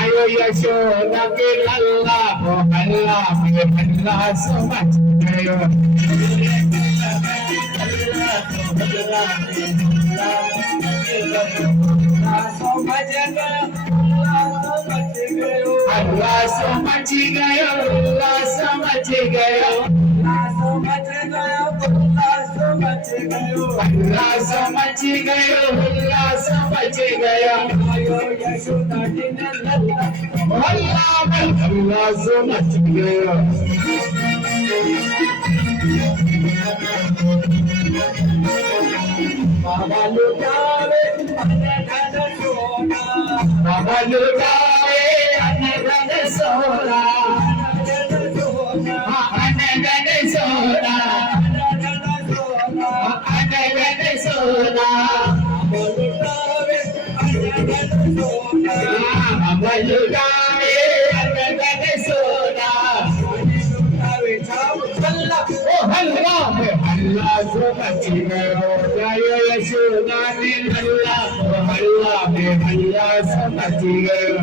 आयो यशोदा के लल्ला मोहल्ला में हल्ला समझ गयो अल्लाह समझ गयो अल्लाह समझ गयो अल्लाह समझ गयो अल्लाह समझ गया अल्लाह समझ गया बाबा लुटावे बाबा लुटावे अनगन सोना अनगन सोना अनगन सोना बाबा लुटावे अनगन सोना अल्लाह अल्लाह समझ गयो जय यशोदा ने अल्लाह अल्लाह में अल्लाह समझ गयो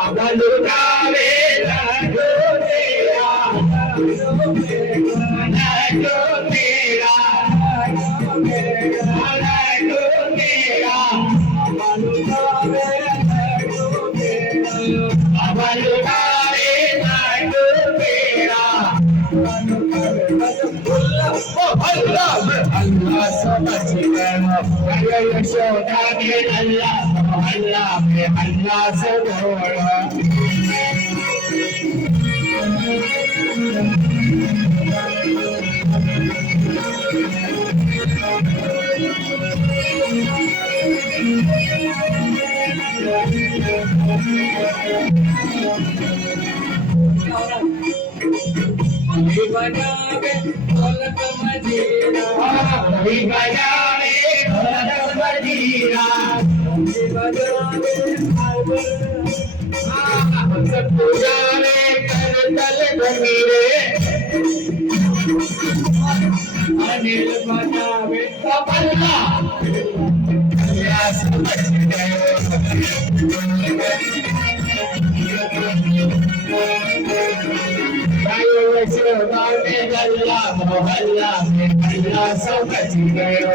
बाबा लुटावे लाडो तेरा लाडो तेरा लाडो तेरा बाबा लुटावे लाडो तेरा अल्लाह अल्लाह समझ गया जय यशोदा ने अल्लाह अल्लाह में अल्लाह से बोला बजावे ढोलक मजीरा बजावे ढोलक मजीरा बजावे सब पूजावे कर तल भमीरे अनिल बजावे तबला अल्लाह समझ गए यशोदा ने अल्लाह मोहल्ला में अल्लाह समझ गयो